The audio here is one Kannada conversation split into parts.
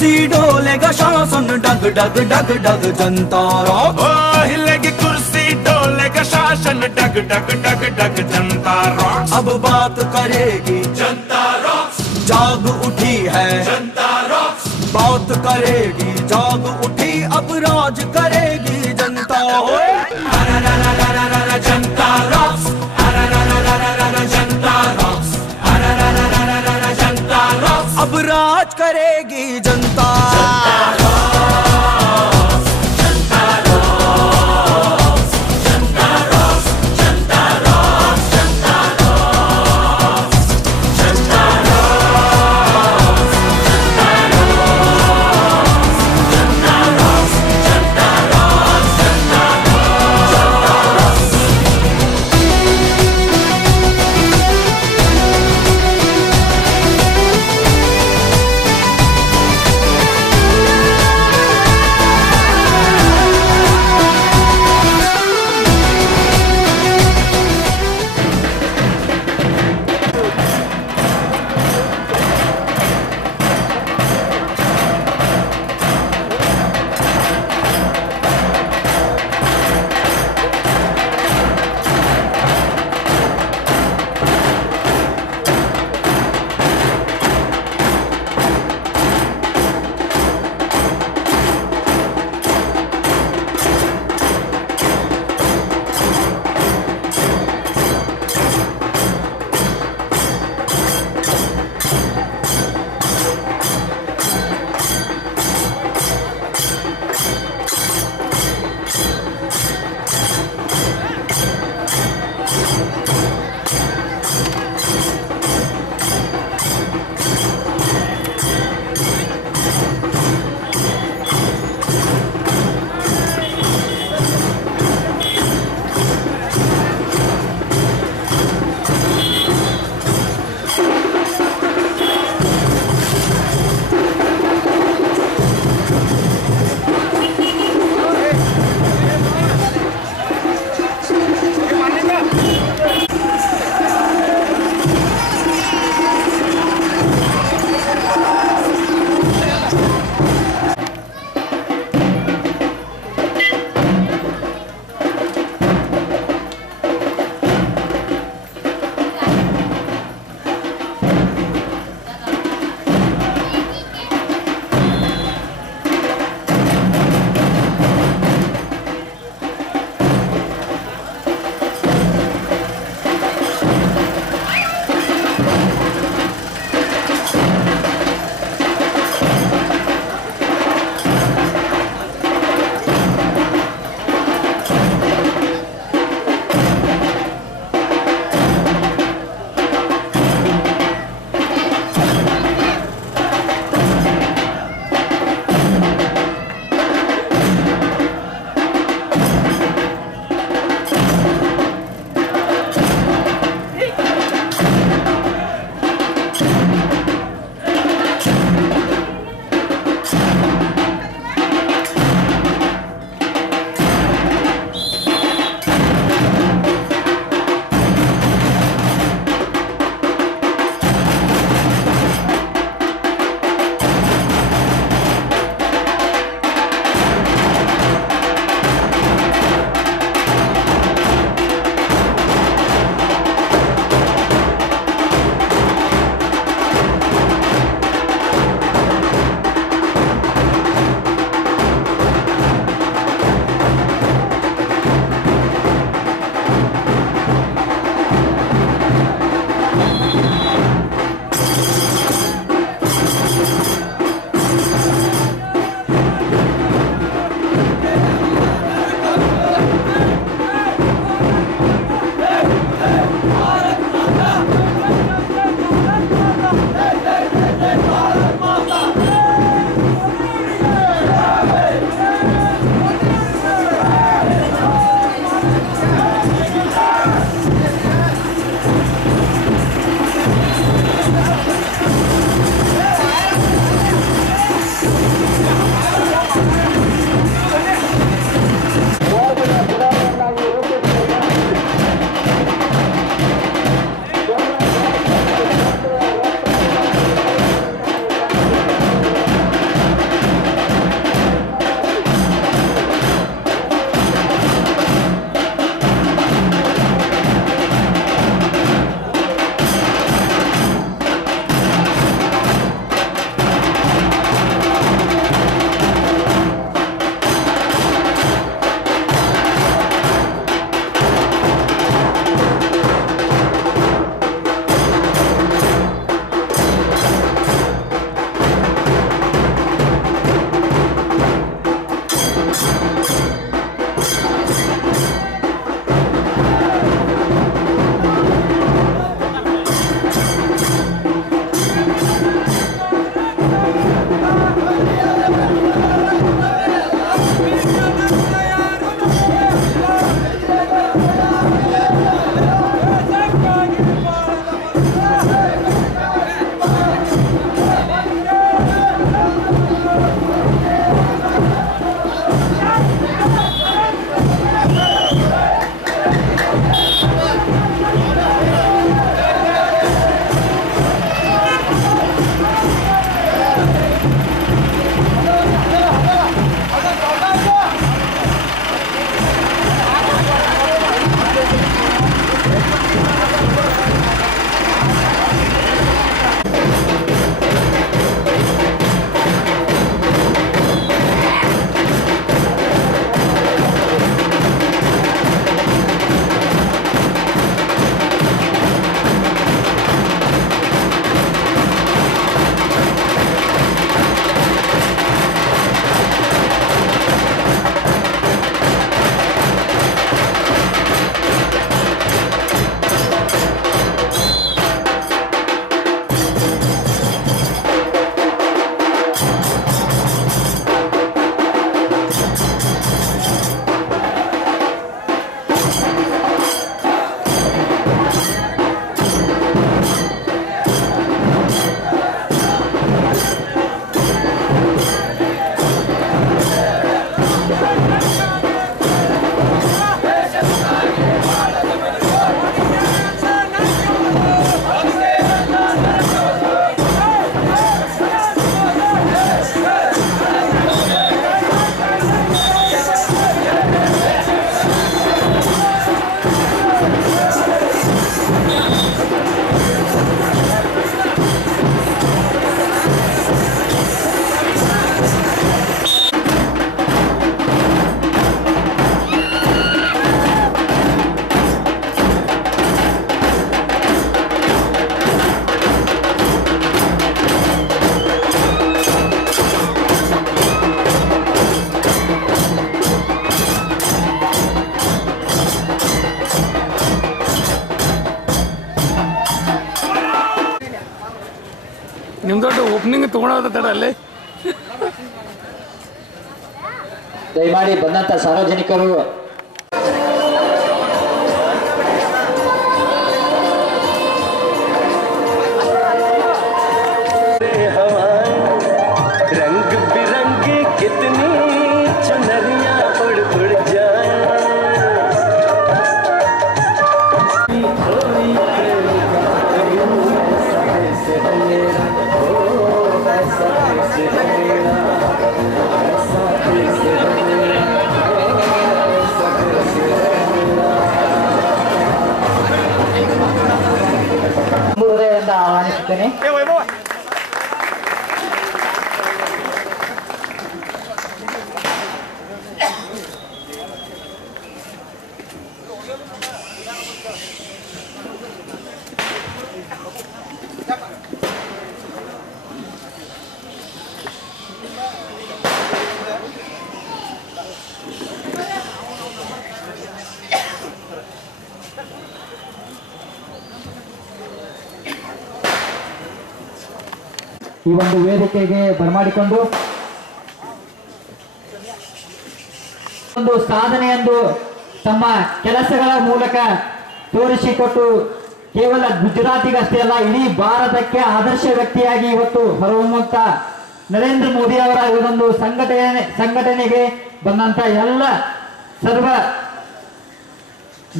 कुर्सी डोलेगा शासन, डग डग डग डग जनता रॉक्स। हिलेगी कुर्सी डोलेगा शासन, डग डग डग डग जनता रॉक्स। अब बात करेगी जनता रॉक्स, जाग उठी है जनता रॉक्स। बात करेगी जाग उठी, अब राज करेगी जनता। जनता रॉक्स, जनता रॉक्स, जनता रॉक्स। अब राज करेगी जनता। ನಿಮ್ದೊಟ್ಟು ಓಪನಿಂಗ್ ತಗೊಳೋದ ತಡ ಅಲ್ಲೇ ದಯಮಾಡಿ ಬಂದಂತ ಸಾರ್ವಜನಿಕರು रंग बिरंगी कितनी चुनरिया उड़ उड़ जाए ಹೃದಯದಿಂದ ಆಹ್ವಾನಿಸುತ್ತೇನೆ. ಈ ಒಂದು ವೇದಿಕೆಗೆ ಬರಮಾಡಿಕೊಂಡು ಒಂದು ಸಾಧನೆಯೆಂದು ತಮ್ಮ ಕೆಲಸಗಳ ಮೂಲಕ ತೋರಿಸಿಕೊಟ್ಟು ಕೇವಲ ಗುಜರಾತಿಗಷ್ಟೇ ಅಲ್ಲ ಇಡೀ ಭಾರತಕ್ಕೆ ಆದರ್ಶ ವ್ಯಕ್ತಿಯಾಗಿ ಇವತ್ತು ಹೊರಹೊಮ್ಮುತ್ತ ನರೇಂದ್ರ ಮೋದಿ ಅವರ ಇದೊಂದು ಸಂಘಟನೆಗೆ ಬಂದಂತ ಎಲ್ಲ ಸರ್ವ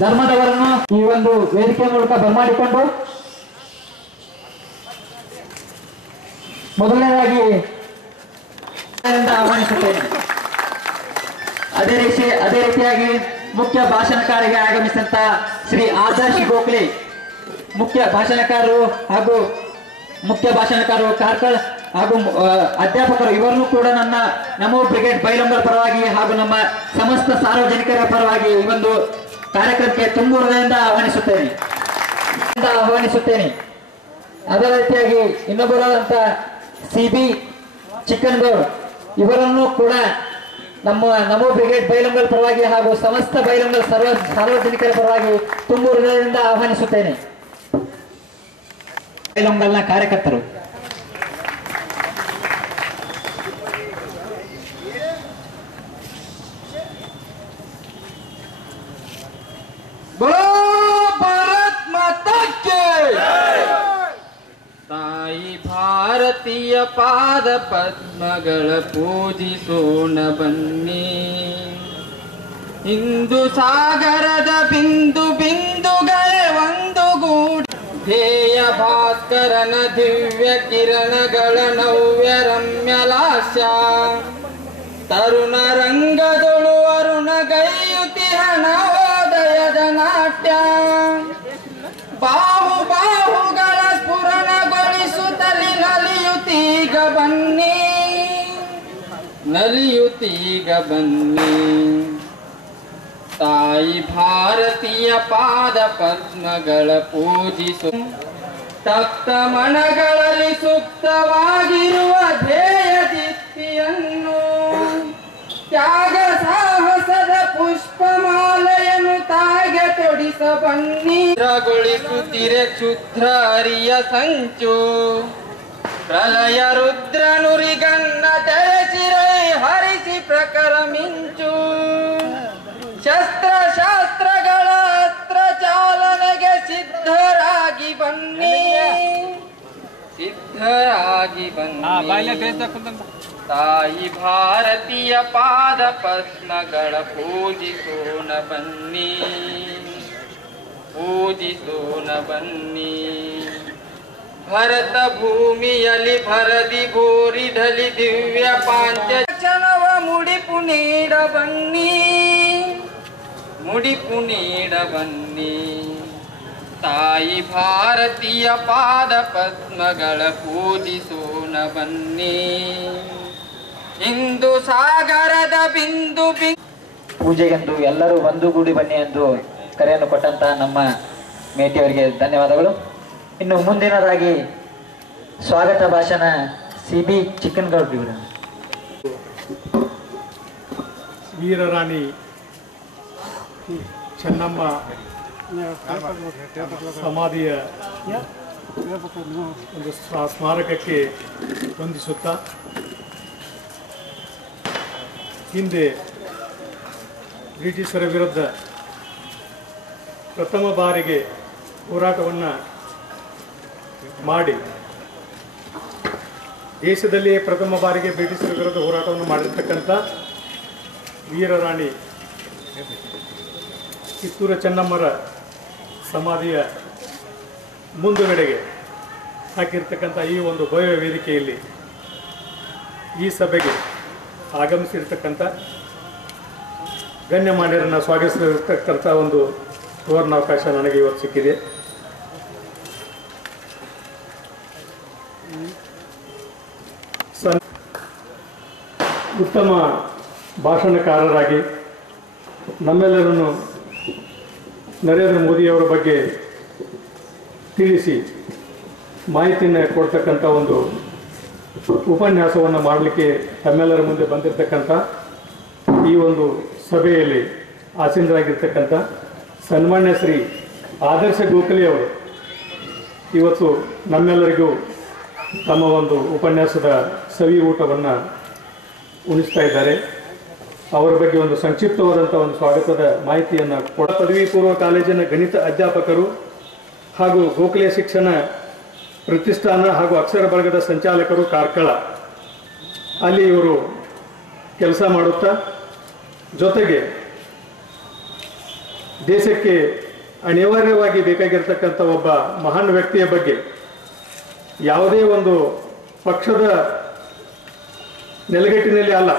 ಧರ್ಮದವರನ್ನು ಈ ಒಂದು ವೇದಿಕೆ ಮೂಲಕ ಬರಮಾಡಿಕೊಂಡು ಮೊದಲನೇದಾಗಿ ಆಹ್ವಾನಿಸುತ್ತೇನೆ. ಅದೇ ರೀತಿಯಾಗಿ ಮುಖ್ಯ ಭಾಷಣಕಾರರಿಗೆ ಆಗಮಿಸಿದಂತ ಶ್ರೀ ಆದರ್ಶ್ ಗೋಖಲೆ ಮುಖ್ಯ ಭಾಷಣಕಾರರು ಹಾಗೂ ಕಾರ್ಕಳ ಹಾಗೂ ಅಧ್ಯಾಪಕರು ಇವರನ್ನು ಕೂಡ ನನ್ನ ನಮೋ ಬ್ರಿಗೇಡ್ ಬೈಲಂಬರ್ ಪರವಾಗಿ ಹಾಗೂ ನಮ್ಮ ಸಮಸ್ತ ಸಾರ್ವಜನಿಕರ ಪರವಾಗಿ ಈ ಒಂದು ಕಾರ್ಯಕ್ರಮಕ್ಕೆ ತುಂಬ ಹೃದಯದಿಂದ ಆಹ್ವಾನಿಸುತ್ತೇನೆ. ಅದೇ ರೀತಿಯಾಗಿ ಇನ್ನೊಬ್ಬರಾದಂತ CB ಚಿಕ್ಕನಗೌಡ್ ಇವರನ್ನು ಕೂಡ ನಮ್ಮ ನಮೋ ಬ್ರಿಗೇಡ್ ಬೈಲಂಗಲ್ ಪರವಾಗಿ ಹಾಗೂ ಸಮಸ್ತ ಬೈಲಂಗಲ್ ಸಾರ್ವಜನಿಕರ ಪರವಾಗಿ ತುಂಬು ಹೃದಯದಿಂದ ಆಹ್ವಾನಿಸುತ್ತೇನೆ. ಬೈಲಂಗಲ್ನ ಕಾರ್ಯಕರ್ತರು ಭಾರತ್ ಮಾತಾ ಕಿ ತಾಯಿ ಭಾರತೀಯ ಪಾದ ಪದ್ಮಗಳ ಪೂಜಿಸೋಣ ಬನ್ನಿ. ಹಿಂದೂ ಸಾಗರದ ಬಿಂದು ಬಿಂದುಗಳೇ ಒಂದು ಗೂಡಿ ಧ್ಯೇಯ ಭಾಸ್ಕರನ ದಿವ್ಯ ಕಿರಣಗಳ ನವ್ಯ ರಮ್ಯ ಲಾಸ್ಯ ತರುಣ ರಂಗದೊಳು ಅರುಣ ಗೈಯುತಿಹ ನವೋದಯದ ನಾಟ್ಯ ಬಾಹು ಬಾಹುಗಳ ಸ್ಫುರಣಗೊಳಿಸುತ್ತಲಿ ನಲಿಯುತ್ತೀಗ ಬನ್ನಿ ನಲಿಯುತ್ತೀಗ ಬನ್ನಿ. ತಾಯಿ ಭಾರತೀಯ ಪಾದ ಪದ್ಮಗಳ ಪೂಜಿಸು ತಪ್ತ ಮನಗಳಲ್ಲಿ ಸುಪ್ತವಾಗಿರುವ ಧ್ಯೇಯ ದೀಪ್ತಿಯನ್ನು ತ್ಯಾಗ ಸಾಹಸದ ಪುಷ್ಪಮಾಲೆಯನ್ನು ತಾಗೆ ತೊಡಿಸ ಬನ್ನಿ. ಗೊಳಿಸುತ್ತಿರೆ ಕ್ಷುದ್ರ ಹರಿಯ ಸಂಚು ಪ್ರಲಯ ರುದ್ರ ನುರಿಗನ್ನ ತೆರೆಸಿರೆ ಹರಿಸಿ ಪ್ರಖರ ಮಿಂಚು ಶಸ್ತ್ರ ಶಾಸ್ತ್ರಗಳ ಅಸ್ತ್ರ ಚಾಲನೆಗೆ ಸಿದ್ಧರಾಗಿ ಬನ್ನಿ ಸಿದ್ಧರಾಗಿ ಬನ್ನಿ. ತಾಯಿ ಭಾರತೀಯ ಪಾದ ಪದ್ಮಗಳ ಪೂಜಿಸೋಣ ಬನ್ನಿ ಪೂಜಿಸೋಣ ಬನ್ನಿ. ಭರತ ಭೂಮಿಯಲ್ಲಿ ಭರದಿ ಗೋರಿಧಲಿ ದಿವ್ಯ ಪಾಂಚನವ ಮುಡಿಪು ನೀಡ ಬನ್ನಿ ಮುಡಿಪು ನೀಡ ಬನ್ನಿ. ತಾಯಿ ಭಾರತೀಯ ಪಾದ ಪದ್ಮಗಳ ಪೂಜಿಸೋಣ ಬನ್ನಿ. ಹಿಂದೂ ಸಾಗರದ ಬಿಂದು ಪೂಜೆಗೆಂದು ಎಲ್ಲರೂ ಒಂದುಗೂಡಿ ಬನ್ನಿ ಎಂದು ಕರೆಯನ್ನು ಕೊಟ್ಟಂತಹ ನಮ್ಮ ಮೇಟಿಯವರಿಗೆ ಧನ್ಯವಾದಗಳು. ಇನ್ನು ಮುಂದಿನದಾಗಿ ಸ್ವಾಗತ ಭಾಷಣ CB ಚಿಕ್ಕನಗೌಡ್ರು. ವೀರರಾಣಿ ಚೆನ್ನಮ್ಮ ಸಮಾಧಿಯ ಒಂದು ಸ್ಮಾರಕಕ್ಕೆ ವಂದಿಸುತ್ತಾ ಹಿಂದೆ ಬ್ರಿಟಿಷರ ವಿರುದ್ಧ ಪ್ರಥಮ ಬಾರಿಗೆ ಹೋರಾಟವನ್ನು ಮಾಡಿ ದೇಶದಲ್ಲಿಯೇ ಪ್ರಥಮ ಬಾರಿಗೆ ಬ್ರಿಟಿಷರ ವಿರುದ್ಧ ಹೋರಾಟವನ್ನು ಮಾಡಿರ್ತಕ್ಕಂಥ ವೀರರಾಣಿ ಕಿತ್ತೂರು ಚೆನ್ನಮ್ಮರ ಸಮಾಧಿಯ ಮುಂದುಗಡೆಗೆ ಹಾಕಿರ್ತಕ್ಕಂಥ ಈ ಒಂದು ಭವ್ಯ ವೇದಿಕೆಯಲ್ಲಿ ಈ ಸಭೆಗೆ ಆಗಮಿಸಿರ್ತಕ್ಕಂಥ ಗಣ್ಯಮಾನ್ಯರನ್ನು ಸ್ವಾಗತಿಸಿರ್ತಕ್ಕಂಥ ಒಂದು ಸುವರ್ಣಾವಕಾಶ ನನಗೆ ಇವತ್ತು ಸಿಕ್ಕಿದೆ. ಉತ್ತಮ ಭಾಷಣಕಾರರಾಗಿ ನಮ್ಮೆಲ್ಲರನ್ನು ನರೇಂದ್ರ ಮೋದಿಯವರ ಬಗ್ಗೆ ತಿಳಿಸಿ ಮಾಹಿತಿಯನ್ನು ಕೊಡ್ತಕ್ಕಂಥ ಒಂದು ಉಪನ್ಯಾಸವನ್ನು ಮಾಡಲಿಕ್ಕೆ ತಮ್ಮೆಲ್ಲರ ಮುಂದೆ ಬಂದಿರತಕ್ಕಂಥ ಈ ಒಂದು ಸಭೆಯಲ್ಲಿ ಆಸೀನರಾಗಿರ್ತಕ್ಕಂಥ ಸನ್ಮಾನ್ಯ ಶ್ರೀ ಆದರ್ಶ ಗೋಖಲೆ ಅವರು ಇವತ್ತು ನಮ್ಮೆಲ್ಲರಿಗೂ ತಮ್ಮ ಒಂದು ಉಪನ್ಯಾಸದ ಸವಿ ಊಟವನ್ನು ಉಣಿಸ್ತಾ ಇದ್ದಾರೆ. ಅವರ ಬಗ್ಗೆ ಒಂದು ಸಂಕ್ಷಿಪ್ತವಾದಂಥ ಒಂದು ಸ್ವಾಗತದ ಮಾಹಿತಿಯನ್ನು ಪದವಿ ಪೂರ್ವ ಕಾಲೇಜಿನ ಗಣಿತ ಅಧ್ಯಾಪಕರು ಹಾಗೂ ಗೋಖಲೆ ಶಿಕ್ಷಣ ಪ್ರತಿಷ್ಠಾನ ಹಾಗೂ ಅಕ್ಷರ ಬಳಗದ ಸಂಚಾಲಕರು ಕಾರ್ಕಳ ಅಲ್ಲಿ ಇವರು ಕೆಲಸ ಮಾಡುತ್ತಾ ಜೊತೆಗೆ ದೇಶಕ್ಕೆ ಅನಿವಾರ್ಯವಾಗಿ ಬೇಕಾಗಿರ್ತಕ್ಕಂಥ ಒಬ್ಬ ಮಹಾನ್ ವ್ಯಕ್ತಿಯ ಬಗ್ಗೆ ಯಾವುದೇ ಒಂದು ಪಕ್ಷದ ನೆಲೆಗಟ್ಟಿನಲ್ಲಿ ಅಲ್ಲ,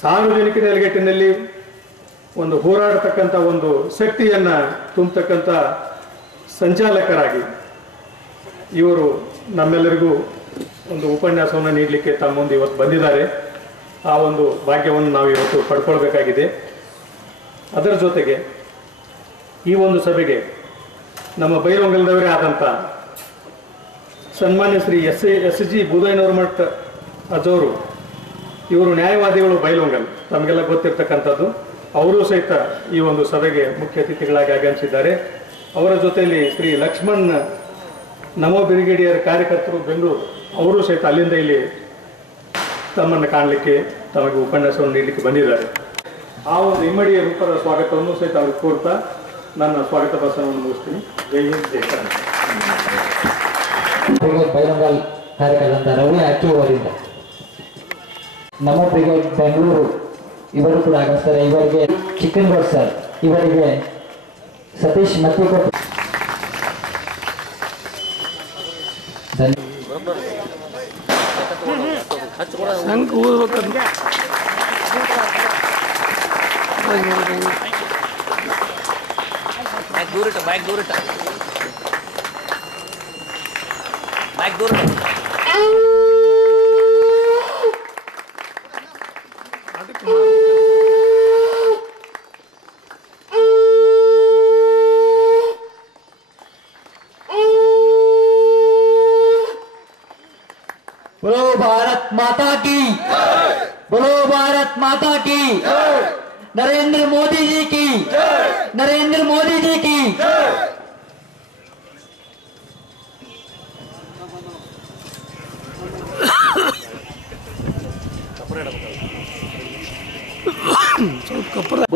ಸಾರ್ವಜನಿಕ ನೆಲೆಗಟ್ಟಿನಲ್ಲಿ ಒಂದು ಹೋರಾಡತಕ್ಕಂಥ ಒಂದು ಶಕ್ತಿಯನ್ನು ತುಂಬತಕ್ಕಂಥ ಸಂಚಾಲಕರಾಗಿ ಇವರು ನಮ್ಮೆಲ್ಲರಿಗೂ ಒಂದು ಉಪನ್ಯಾಸವನ್ನು ನೀಡಲಿಕ್ಕೆ ತಮ್ಮ ಮುಂದೆ ಇವತ್ತು ಬಂದಿದ್ದಾರೆ. ಆ ಒಂದು ಭಾಗ್ಯವನ್ನು ನಾವು ಇವತ್ತು ಪಡ್ಕೊಳ್ಬೇಕಾಗಿದೆ. ಅದರ ಜೊತೆಗೆ ಈ ಒಂದು ಸಭೆಗೆ ನಮ್ಮ ಬೈಲಹೊಂಗಲದವರೇ ಆದಂಥ ಸನ್ಮಾನ್ಯ ಶ್ರೀ ಎಸ್ ಜಿ ಬೂದಯ್ಯನವರ ಮಠ ಅಜವರು ಇವರು ನ್ಯಾಯವಾದಿಗಳು ಬೈಲೊಂಗಲ್, ತಮಗೆಲ್ಲ ಗೊತ್ತಿರ್ತಕ್ಕಂಥದ್ದು. ಅವರೂ ಸಹಿತ ಈ ಒಂದು ಸಭೆಗೆ ಮುಖ್ಯ ಅತಿಥಿಗಳಾಗಿ ಆಗಮಿಸಿದ್ದಾರೆ. ಅವರ ಜೊತೆಯಲ್ಲಿ ಶ್ರೀ ಲಕ್ಷ್ಮಣ್ ನಮೋ ಬ್ರಿಗೇಡಿಯರ್ ಕಾರ್ಯಕರ್ತರು ಬೆಂಗಳೂರು, ಅವರು ಸಹಿತ ಅಲ್ಲಿಂದ ಇಲ್ಲಿ ತಮ್ಮನ್ನು ಕಾಣಲಿಕ್ಕೆ, ತಮಗೆ ಉಪನ್ಯಾಸವನ್ನು ನೀಡಲಿಕ್ಕೆ ಬಂದಿದ್ದಾರೆ. ಆ ಒಂದು ಇಮ್ಮಡಿಯ ರೂಪದ ಸ್ವಾಗತವನ್ನು ಸಹಿತ ಅವ್ರಿಗೆ ಕೋರ್ತಾ ನನ್ನ ಸ್ವಾಗತ ಭಾಷಣವನ್ನು ಮುಗಿಸ್ತೀನಿ. ಜೈ ಹಿಂದ್, ಜೈ ಕರ್ನಾಟಕ. ಬೈಲೊಂಗಲ್ ಕಾರ್ಯಕರ್ತ ರವಿ ಅಕ್ಕಿ ಅವರಿಂದ ನಮೋ ಬ್ರಿಗೇಡ್ ಬೆಂಗಳೂರು ಇವರು ಕೂಡ ಆಗಮಿಸ್ತಾರೆ. ಇವರಿಗೆ ಚಿಕ್ಕನಗೌಡ ಸರ್, ಇವರಿಗೆ ಸತೀಶ್ ಮತ್ತಿಕೊಟ್ಟು ಸಂಘ ಓದ್ಬೇಕಂತ बोलो भारत माता की, बोलो भारत माता की, नरेंद्र मोदी जी की, नरेंद्र मोदी जी की.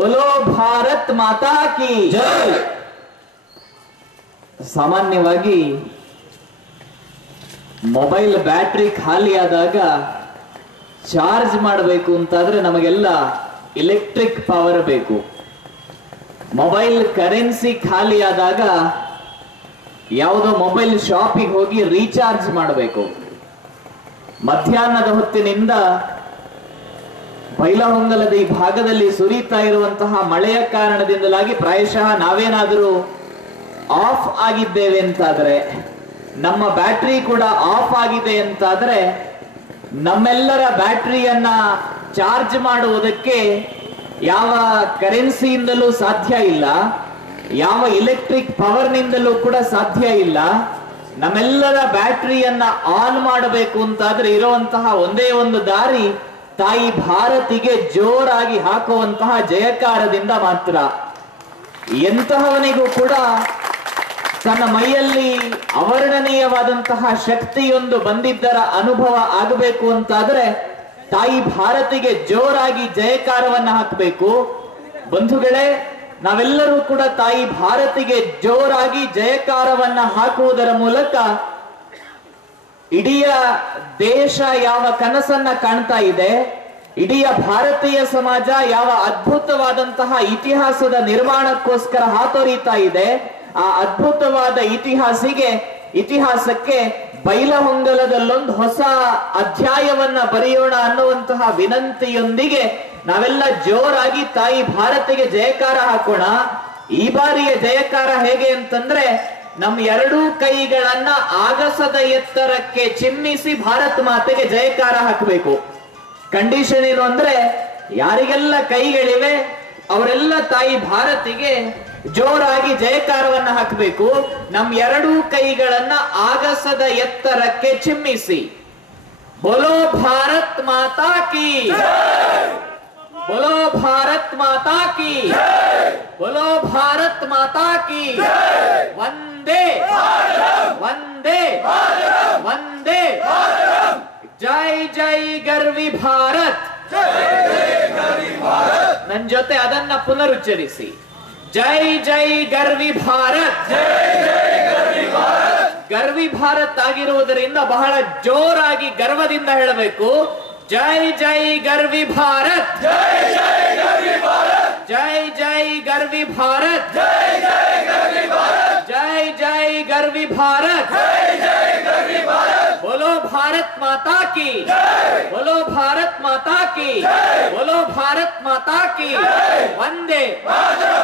बोलो भारत माता की जय. ಸಾಮಾನ್ಯವಾಗಿ ಮೊಬೈಲ್ ಬ್ಯಾಟ್ರಿ ಖಾಲಿ ಆದಾಗ ಚಾರ್ಜ್ ಮಾಡಬೇಕು ಅಂತಾದ್ರೆ ನಮಗೆಲ್ಲ ಎಲೆಕ್ಟ್ರಿಕ್ ಪವರ್ ಬೇಕು. ಮೊಬೈಲ್ ಕರೆನ್ಸಿ ಖಾಲಿ ಆದಾಗ ಯಾವುದೋ ಮೊಬೈಲ್ ಶಾಪಿಗೆ ಹೋಗಿ ರೀಚಾರ್ಜ್ ಮಾಡಬೇಕು. ಮಧ್ಯಾಹ್ನದ ಹೊತ್ತಿನಿಂದ ಬೈಲಹೊಂಗಲದ ಈ ಭಾಗದಲ್ಲಿ ಸುರಿತಾ ಇರುವಂತಹ ಮಳೆಯ ಕಾರಣದಿಂದಲಾಗಿ ಪ್ರಾಯಶಃ ನಾವೇನಾದರೂ ಆಫ್ ಆಗಿದ್ದೇವೆ ಅಂತಾದ್ರೆ, ನಮ್ಮ ಬ್ಯಾಟ್ರಿ ಕೂಡ ಆಫ್ ಆಗಿದೆ ಅಂತಾದ್ರೆ, ನಮ್ಮೆಲ್ಲರ ಬ್ಯಾಟ್ರಿಯನ್ನ ಚಾರ್ಜ್ ಮಾಡುವುದಕ್ಕೆ ಯಾವ ಕರೆನ್ಸಿಯಿಂದಲೂ ಸಾಧ್ಯ ಇಲ್ಲ, ಯಾವ ಎಲೆಕ್ಟ್ರಿಕ್ ಪವರ್ನಿಂದಲೂ ಕೂಡ ಸಾಧ್ಯ ಇಲ್ಲ. ನಮ್ಮೆಲ್ಲರ ಬ್ಯಾಟ್ರಿಯನ್ನ ಆನ್ ಮಾಡಬೇಕು ಅಂತಾದ್ರೆ ಇರುವಂತಹ ಒಂದೇ ಒಂದು ದಾರಿ ತಾಯಿ ಭಾರತಿಗೆ ಜೋರಾಗಿ ಹಾಕುವಂತಹ ಜಯಕಾರದಿಂದ ಮಾತ್ರ. ಎಂತಹವನಿಗೂ ಕೂಡ ತನ್ನ ಮೈಯಲ್ಲಿ ಅವರ್ಣನೀಯವಾದಂತಹ ಶಕ್ತಿಯೊಂದು ಬಂದಿದ್ದರ ಅನುಭವ ಆಗಬೇಕು ಅಂತಾದ್ರೆ ತಾಯಿ ಭಾರತಿಗೆ ಜೋರಾಗಿ ಜಯಕಾರವನ್ನ ಹಾಕಬೇಕು. ಬಂಧುಗಳೇ, ನಾವೆಲ್ಲರೂ ಕೂಡ ತಾಯಿ ಭಾರತಿಗೆ ಜೋರಾಗಿ ಜಯಕಾರವನ್ನ ಹಾಕುವುದರ ಮೂಲಕ ಇಡೀ ದೇಶ ಯಾವ ಕನಸನ್ನ ಕಾಣ್ತಾ ಇದೆ, ಇಡೀ ಭಾರತೀಯ ಸಮಾಜ ಯಾವ ಅದ್ಭುತವಾದಂತಹ ಇತಿಹಾಸದ ನಿರ್ಮಾಣಕ್ಕೋಸ್ಕರ ಹಾತೊರೀತಾ ಇದೆ, ಆ ಅದ್ಭುತವಾದ ಇತಿಹಾಸಕ್ಕೆ ಬೈಲಹೊಂಗಲದಲ್ಲೊಂದು ಹೊಸ ಅಧ್ಯಾಯವನ್ನ ಬರೆಯೋಣ ಅನ್ನುವಂತಹ ವಿನಂತಿಯೊಂದಿಗೆ ನಾವೆಲ್ಲ ಜೋರಾಗಿ ತಾಯಿ ಭಾರತಿಗೆ ಜಯಕಾರ ಹಾಕೋಣ. ಈ ಬಾರಿಯ ಜಯಕಾರ ಹೇಗೆ ಅಂತಂದ್ರೆ, ನಮ್ಮ ಎರಡೂ ಕೈಗಳನ್ನ ಆಗಸದ ಎತ್ತರಕ್ಕೆ ಚಿಮ್ಮಿಸಿ ಭಾರತ ಮಾತೆಗೆ ಜಯಕಾರ ಹಾಕಬೇಕು. ಕಂಡೀಷನ್ ಏನು ಅಂದ್ರೆ, ಯಾರಿಗೆಲ್ಲ ಕೈಗಳಿವೆ ಅವರೆಲ್ಲ ತಾಯಿ ಭಾರತಿಗೆ ಜೋರಾಗಿ ಜಯಕಾರವನ್ನ ಹಾಕಬೇಕು. ನಮ್ಮ ಎರಡೂ ಕೈಗಳನ್ನ ಆಗಸದ ಎತ್ತರಕ್ಕೆ ಚಿಮ್ಮಿಸಿ ಬೋಲೋ ಭಾರತ್ ಮಾತಾ ಕಿ, बोलो भारत माता की, बोलो भारत माता की, वंदे वंदे वंदे, जय जय गर्वी भारत. ನನ್ನ ಜೊತೆ ಅದನ್ನ ಪುನರುಚ್ಚರಿಸಿ, ಜೈ ಜೈ ಗರ್ವಿ ಭಾರತ್. ಗರ್ವಿ ಭಾರತ್ ಆಗಿರುವುದರಿಂದ ಬಹಳ ಜೋರಾಗಿ ಗರ್ವದಿಂದ ಹೇಳಬೇಕು, ಜೈ ಜೈ ಗರ್ವಿ ಭಾರತ್, ಜೈ ಜೈ ಗರ್ವಿ ಭಾರತ್, ಜೈ ಜೈ ಗರ್ವಿ ಭಾರತ್, ಜೈ ಜೈ ಗರ್ವಿ ಭಾರತ್, ಜೈ ಜೈ ಗರ್ವಿ ಭಾರತ್, ಜೈ ಜೈ ಗರ್ವಿ ಭಾರತ್. बोलो भारत माता की, बोलो भारत माता की, बोलो भारत माता की, वंदे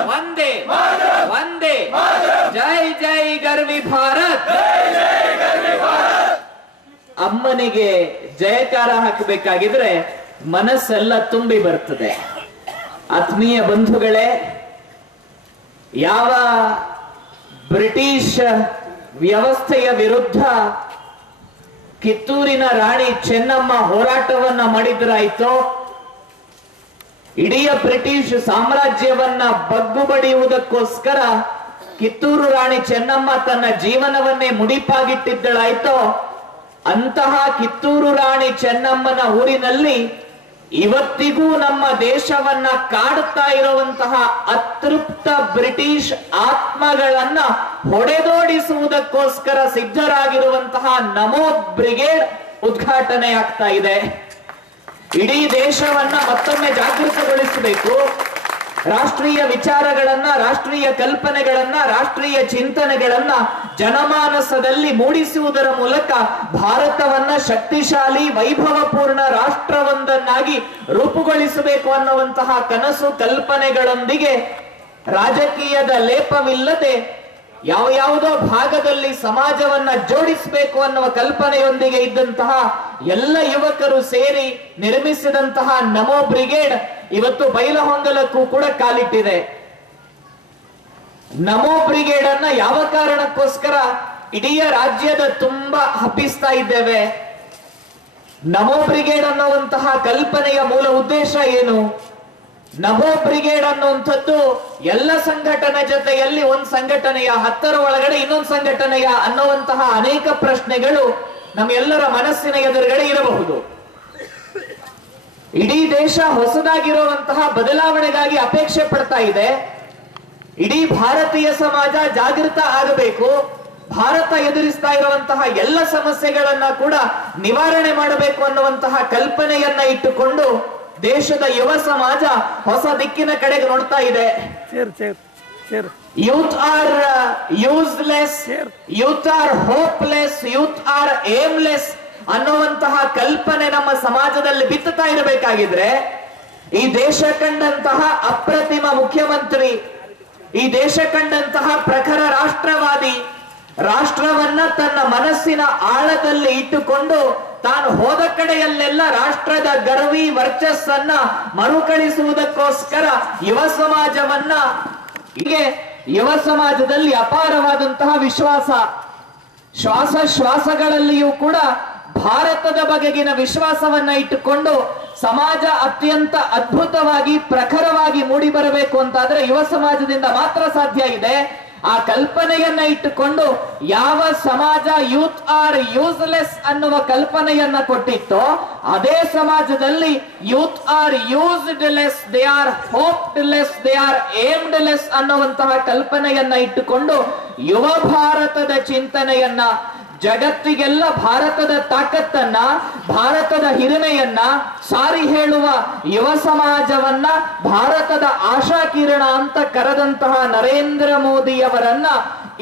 वंदे वंदे, जय जय गर्वी भारत, जय जय गर्वी भारत. ಅಮ್ಮನಿಗೆ ಜಯಕಾರ ಹಾಕಬೇಕಾಗಿದ್ರೆ ಮನಸ್ಸೆಲ್ಲ ತುಂಬಿ ಬರ್ತದೆ. ಆತ್ಮೀಯ ಬಂಧುಗಳೇ, ಯಾವ ಬ್ರಿಟಿಷ್ ವ್ಯವಸ್ಥೆಯ ವಿರುದ್ಧ ಕಿತ್ತೂರಿನ ರಾಣಿ ಚೆನ್ನಮ್ಮ ಹೋರಾಟವನ್ನ ಮಾಡಿದ್ರಾಯ್ತೋ, ಇಡೀ ಬ್ರಿಟಿಷ್ ಸಾಮ್ರಾಜ್ಯವನ್ನ ಬಗ್ಗು ಬಡಿಯುವುದಕ್ಕೋಸ್ಕರ ಕಿತ್ತೂರು ರಾಣಿ ಚೆನ್ನಮ್ಮ ತನ್ನ ಜೀವನವನ್ನೇ ಮುಡಿಪಾಗಿಟ್ಟಿದ್ದಳಾಯ್ತೋ, ಅಂತಹ ಕಿತ್ತೂರು ರಾಣಿ ಚೆನ್ನಮ್ಮನ ಊರಿನಲ್ಲಿ ಇವತ್ತಿಗೂ ನಮ್ಮ ದೇಶವನ್ನ ಕಾಡುತ್ತಾ ಇರುವಂತಹ ಅತೃಪ್ತ ಬ್ರಿಟಿಷ್ ಆತ್ಮಗಳನ್ನ ಹೊಡೆದೋಡಿಸುವುದಕ್ಕೋಸ್ಕರ ಸಿದ್ಧರಾಗಿರುವಂತಹ ನಮೋ ಬ್ರಿಗೇಡ್ ಉದ್ಘಾಟನೆ ಆಗ್ತಾ ಇದೆ. ಇಡೀ ದೇಶವನ್ನ ಮತ್ತೊಮ್ಮೆ ಜಾಗೃತಗೊಳಿಸಬೇಕು. ರಾಷ್ಟ್ರೀಯ ವಿಚಾರಗಳನ್ನ, ರಾಷ್ಟ್ರೀಯ ಕಲ್ಪನೆಗಳನ್ನ, ರಾಷ್ಟ್ರೀಯ ಚಿಂತನೆಗಳನ್ನ ಜನಮಾನಸದಲ್ಲಿ ಮೂಡಿಸುವುದರ ಮೂಲಕ ಭಾರತವನ್ನ ಶಕ್ತಿಶಾಲಿ ವೈಭವಪೂರ್ಣ ರಾಷ್ಟ್ರವೊಂದನ್ನಾಗಿ ರೂಪುಗೊಳಿಸಬೇಕು ಅನ್ನುವಂತಹ ಕನಸು ಕಲ್ಪನೆಗಳೊಂದಿಗೆ ರಾಜಕೀಯದ ಲೇಪವಿಲ್ಲದೆ ಯಾವುದೋ ಭಾಗದಲ್ಲಿ ಸಮಾಜವನ್ನ ಜೋಡಿಸಬೇಕು ಅನ್ನುವ ಕಲ್ಪನೆಯೊಂದಿಗೆ ಇದ್ದಂತಹ ಎಲ್ಲ ಯುವಕರು ಸೇರಿ ನಿರ್ಮಿಸಿದಂತಹ ನಮೋ ಬ್ರಿಗೇಡ್ ಇವತ್ತು ಬೈಲಹೊಂಗಲಕ್ಕೂ ಕೂಡ ಕಾಲಿಟ್ಟಿದೆ. ನಮೋ ಬ್ರಿಗೇಡ್ ಅನ್ನ ಯಾವ ಕಾರಣಕ್ಕೋಸ್ಕರ ಇಡೀ ರಾಜ್ಯದ ತುಂಬಾ ಹಬ್ಬಿಸ್ತಾ ಇದ್ದೇವೆ? ನಮೋ ಬ್ರಿಗೇಡ್ ಅನ್ನುವಂತಹ ಕಲ್ಪನೆಯ ಮೂಲ ಉದ್ದೇಶ ಏನು? ನಮೋ ಬ್ರಿಗೇಡ್ ಅನ್ನುವಂಥದ್ದು ಎಲ್ಲ ಸಂಘಟನೆ ಜೊತೆಯಲ್ಲಿ ಒಂದು ಸಂಘಟನೆಯ, 10ರ ಒಳಗಡೆ ಇನ್ನೊಂದು ಸಂಘಟನೆಯ ಅನ್ನುವಂತಹ ಅನೇಕ ಪ್ರಶ್ನೆಗಳು ನಮ್ಮೆಲ್ಲರ ಮನಸ್ಸಿನ ಎದುರುಗಡೆ ಇರಬಹುದು. ಇಡೀ ದೇಶ ಹೊಸದಾಗಿರುವಂತಹ ಬದಲಾವಣೆಗಾಗಿ ಅಪೇಕ್ಷೆ ಪಡ್ತಾ ಇದೆ. ಇಡೀ ಭಾರತೀಯ ಸಮಾಜ ಜಾಗೃತ ಆಗಬೇಕು. ಭಾರತ ಎದುರಿಸ್ತಾ ಇರುವಂತಹ ಎಲ್ಲ ಸಮಸ್ಯೆಗಳನ್ನ ಕೂಡ ನಿವಾರಣೆ ಮಾಡಬೇಕು ಅನ್ನುವಂತಹ ಕಲ್ಪನೆಯನ್ನ ಇಟ್ಟುಕೊಂಡು ದೇಶದ ಯುವ ಸಮಾಜ ಹೊಸ ದಿಕ್ಕಿನ ಕಡೆಗೆ ನೋಡ್ತಾ ಇದೆ. Youth are useless, youth are hopeless, youth are aimless ಅನ್ನುವಂತಹ ಕಲ್ಪನೆ ನಮ್ಮ ಸಮಾಜದಲ್ಲಿ ಬಿತ್ತುತ್ತಾ ಇರಬೇಕಾಗಿದ್ರೆ ಈ ದೇಶ ಕಂಡಂತಹ ಅಪ್ರತಿಮ ಮುಖ್ಯಮಂತ್ರಿ, ಈ ದೇಶ ಕಂಡಂತಹ ಪ್ರಖರ ರಾಷ್ಟ್ರವಾದಿ, ರಾಷ್ಟ್ರವನ್ನ ತನ್ನ ಮನಸ್ಸಿನ ಆಳದಲ್ಲಿ ಇಟ್ಟುಕೊಂಡು ತಾನು ಹೋದ ಕಡೆಯಲ್ಲೆಲ್ಲ ರಾಷ್ಟ್ರದ ಗರ್ವಿ ವರ್ಚಸ್ಸನ್ನ ಮರುಕಳಿಸುವುದಕ್ಕೋಸ್ಕರ ಯುವ ಸಮಾಜವನ್ನ, ಹೀಗೆ ಯುವ ಸಮಾಜದಲ್ಲಿ ಅಪಾರವಾದಂತಹ ವಿಶ್ವಾಸ, ಶ್ವಾಸಗಳಲ್ಲಿಯೂ ಕೂಡ ಭಾರತದ ಬಗೆಗಿನ ವಿಶ್ವಾಸವನ್ನ ಇಟ್ಟುಕೊಂಡು ಸಮಾಜ ಅತ್ಯಂತ ಅದ್ಭುತವಾಗಿ ಪ್ರಖರವಾಗಿ ಮೂಡಿ ಬರಬೇಕು ಅಂತಾದ್ರೆ ಯುವ ಸಮಾಜದಿಂದ ಮಾತ್ರ ಸಾಧ್ಯ ಇದೆ. ಆ ಕಲ್ಪನೆಯನ್ನ ಇಟ್ಟುಕೊಂಡು ಯಾವ ಸಮಾಜ ಯೂತ್ ಆರ್ ಯೂಸ್ಲೆಸ್ ಅನ್ನುವ ಕಲ್ಪನೆಯನ್ನ ಕೊಟ್ಟಿತ್ತೋ ಅದೇ ಸಮಾಜದಲ್ಲಿ youth are used less, they are ಹೋಪ್ಡ್ less, they are aimed less ಅನ್ನುವಂತಹ ಕಲ್ಪನೆಯನ್ನ ಇಟ್ಟುಕೊಂಡು ಯುವ ಭಾರತದ ಚಿಂತನೆಯನ್ನ, ಜಗತ್ತಿಗೆಲ್ಲ ಭಾರತದ ತಾಕತ್ತನ್ನ, ಭಾರತದ ಹಿರಿಮೆಯನ್ನ ಸಾರಿ ಹೇಳುವ ಯುವ ಸಮಾಜವನ್ನ ಭಾರತದ ಆಶಾ ಕಿರಣ ಅಂತ ಕರೆದಂತಹ ನರೇಂದ್ರ ಮೋದಿಯವರನ್ನ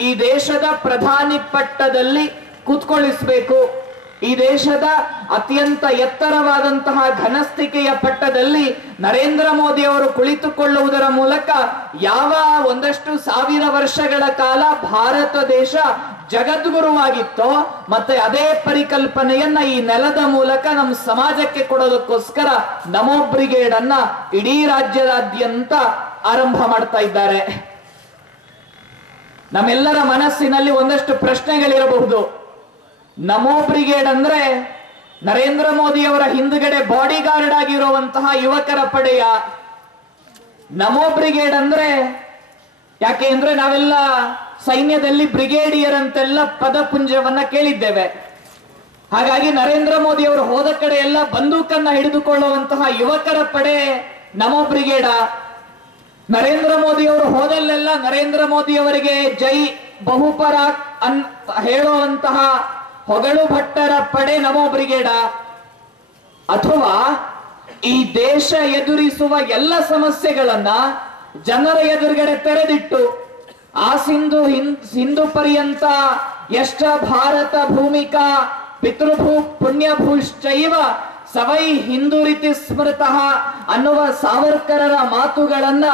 ಈ ದೇಶದ ಪ್ರಧಾನಿ ಪಟ್ಟದಲ್ಲಿ ಕೂತ್ಕೊಳ್ಳಿಸಬೇಕು. ಈ ದೇಶದ ಅತ್ಯಂತ ಎತ್ತರವಾದಂತಹ ಘನಸ್ಥಿಕೆಯ ಪಟ್ಟದಲ್ಲಿ ನರೇಂದ್ರ ಮೋದಿ ಅವರು ಕುಳಿತುಕೊಳ್ಳುವುದರ ಮೂಲಕ ಯಾವ ಒಂದಷ್ಟು ಸಾವಿರ ವರ್ಷಗಳ ಕಾಲ ಭಾರತ ದೇಶ ಜಗದ್ಗುರುವಾಗಿತ್ತೋ ಮತ್ತೆ ಅದೇ ಪರಿಕಲ್ಪನೆಯನ್ನ ಈ ನೆಲದ ಮೂಲಕ ನಮ್ಮ ಸಮಾಜಕ್ಕೆ ಕೊಡೋದಕ್ಕೋಸ್ಕರ ನಮೋ ಬ್ರಿಗೇಡ್ ಅನ್ನ ಇಡೀ ರಾಜ್ಯದಾದ್ಯಂತ ಆರಂಭ ಮಾಡ್ತಾ ಇದ್ದಾರೆ. ನಮ್ಮೆಲ್ಲರ ಮನಸ್ಸಿನಲ್ಲಿ ಒಂದಷ್ಟು ಪ್ರಶ್ನೆಗಳಿರಬಹುದು. ನಮೋ ಬ್ರಿಗೇಡ್ ಅಂದ್ರೆ ನರೇಂದ್ರ ಮೋದಿ ಅವರ ಹಿಂದುಗಡೆ ಬಾಡಿ ಗಾರ್ಡ್ ಆಗಿರುವಂತಹ ಯುವಕರ ಪಡೆಯ? ನಮೋ ಬ್ರಿಗೇಡ್ ಅಂದ್ರೆ ಯಾಕೆ ಅಂದ್ರೆ ನಾವೆಲ್ಲ ಸೈನ್ಯದಲ್ಲಿ ಬ್ರಿಗೇಡಿಯರ್ ಅಂತೆಲ್ಲ ಪದಪುಂಜವನ್ನ ಕೇಳಿದ್ದೇವೆ. ಹಾಗಾಗಿ ನರೇಂದ್ರ ಮೋದಿ ಅವರು ಹೋದ ಕಡೆ ಎಲ್ಲ ಬಂದೂಕನ್ನ ಹಿಡಿದುಕೊಳ್ಳುವಂತಹ ಯುವಕರ ಪಡೆ ನಮೋ ಬ್ರಿಗೇಡ? ನರೇಂದ್ರ ಮೋದಿ ಅವರು ಹೋದಲ್ಲೆಲ್ಲ ನರೇಂದ್ರ ಮೋದಿ ಅವರಿಗೆ ಜೈ ಬಹುಪರಾಕ್ ಹೇಳುವಂತಹ ಹೊಗಳು ಭಟ್ಟರ ಪಡೆ ನಮೋ ಬ್ರಿಗೇಡ? ಅಥವಾ ಈ ದೇಶ ಎದುರಿಸುವ ಎಲ್ಲ ಸಮಸ್ಯೆಗಳನ್ನ ಜನರ ಎದುರುಗಡೆ ತೆರೆದಿಟ್ಟು ಆ ಸಿಂಧು ಪರ್ಯಂತ ಎಷ್ಟ ಭಾರತ ಭೂಮಿಕಾ ಪಿತೃಭೂ ಪುಣ್ಯಭೂಶ್ಚೈವ ಸವೈ ಹಿಂದೂ ರೀತಿ ಸ್ಮೃತಃ ಅನ್ನುವ ಸಾವರ್ಕರರ ಮಾತುಗಳನ್ನ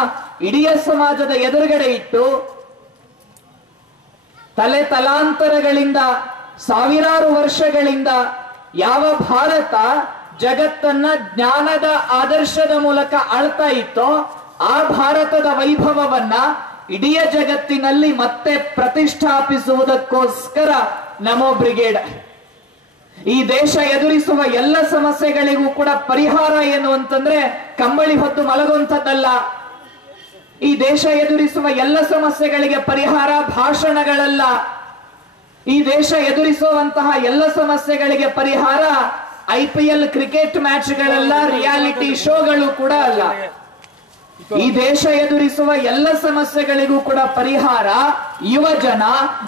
ಇಡೀ ಸಮಾಜದ ಎದುರುಗಡೆ ಇಟ್ಟು ತಲಾಂತರಗಳಿಂದ ಸಾವಿರಾರು ವರ್ಷಗಳಿಂದ ಯಾವ ಭಾರತ ಜಗತ್ತನ್ನ ಜ್ಞಾನದ ಆದರ್ಶದ ಮೂಲಕ ಆಳ್ತಾ ಇತ್ತೋ ಆ ಭಾರತದ ವೈಭವವನ್ನ ಇಡೀ ಜಗತ್ತಿನಲ್ಲಿ ಮತ್ತೆ ಪ್ರತಿಷ್ಠಾಪಿಸುವುದಕ್ಕೋಸ್ಕರ ನಮೋ ಬ್ರಿಗೇಡ್. ಈ ದೇಶ ಎದುರಿಸುವ ಎಲ್ಲ ಸಮಸ್ಯೆಗಳಿಗೂ ಕೂಡ ಪರಿಹಾರ ಏನು ಅಂತಂದ್ರೆ ಕಂಬಳಿ ಹೊತ್ತು ಮಲಗುವಂಥದ್ದಲ್ಲ. ಈ ದೇಶ ಎದುರಿಸುವ ಎಲ್ಲ ಸಮಸ್ಯೆಗಳಿಗೆ ಪರಿಹಾರ ಭಾಷಣಗಳಲ್ಲ. ಈ ದೇಶ ಎದುರಿಸುವಂತಹ ಎಲ್ಲ ಸಮಸ್ಯೆಗಳಿಗೆ ಪರಿಹಾರ IPL ಕ್ರಿಕೆಟ್ ಮ್ಯಾಚ್ಗಳಲ್ಲ, ರಿಯಾಲಿಟಿ ಶೋಗಳು ಕೂಡ ಅಲ್ಲ. ಈ ದೇಶ ಎದುರಿಸುವ ಎಲ್ಲ ಸಮಸ್ಯೆಗಳಿಗೂ ಕೂಡ ಪರಿಹಾರ ಯುವಜನ.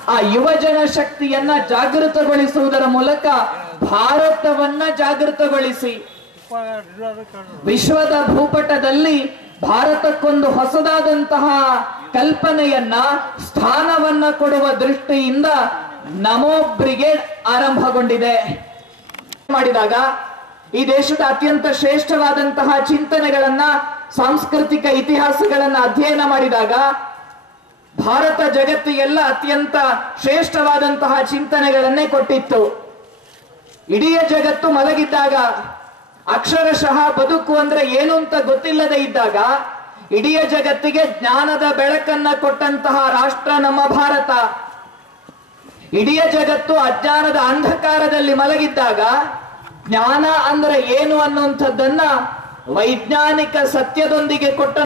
ಆ ಯುವಜನ ಶಕ್ತಿಯನ್ನ ಜಾಗೃತಗೊಳಿಸುವುದರ ಮೂಲಕ ಭಾರತವನ್ನ ಜಾಗೃತಗೊಳಿಸಿ ವಿಶ್ವದ ಭೂಪಟದಲ್ಲಿ ಭಾರತಕ್ಕೊಂದು ಹೊಸದಾದಂತಹ ಕಲ್ಪನೆಯನ್ನ, ಸ್ಥಾನವನ್ನ ಕೊಡುವ ದೃಷ್ಟಿಯಿಂದ ನಮೋ ಬ್ರಿಗೇಡ್ ಆರಂಭಗೊಂಡಿದೆ. ಮಾಡಿದಾಗ ಈ ದೇಶದ ಅತ್ಯಂತ ಶ್ರೇಷ್ಠವಾದಂತಹ ಚಿಂತನೆಗಳನ್ನ, ಸಾಂಸ್ಕೃತಿಕ ಇತಿಹಾಸಗಳನ್ನ ಅಧ್ಯಯನ ಮಾಡಿದಾಗ ಭಾರತ ಜಗತ್ತಿಗೆಲ್ಲ ಅತ್ಯಂತ ಶ್ರೇಷ್ಠವಾದಂತಹ ಚಿಂತನೆಗಳನ್ನೇ ಕೊಟ್ಟಿತ್ತು. ಇಡೀ ಜಗತ್ತು ಮಲಗಿದ್ದಾಗ, ಅಕ್ಷರಶಃ ಬದುಕು ಅಂದ್ರೆ ಏನು ಅಂತ ಗೊತ್ತಿಲ್ಲದೆ ಇದ್ದಾಗ ಇಡೀ ಜಗತ್ತಿಗೆ ಜ್ಞಾನದ ಬೆಳಕನ್ನ ಕೊಟ್ಟಂತಹ ರಾಷ್ಟ್ರ ನಮ್ಮ ಭಾರತ. ಇಡೀ ಜಗತ್ತು ಅಜ್ಞಾನದ ಅಂಧಕಾರದಲ್ಲಿ ಮಲಗಿದ್ದಾಗ ಜ್ಞಾನ ಅಂದ್ರೆ ಏನು ಅನ್ನುವಂಥದ್ದನ್ನ ವೈಜ್ಞಾನಿಕ ಸತ್ಯದೊಂದಿಗೆ ಕೊಟ್ಟ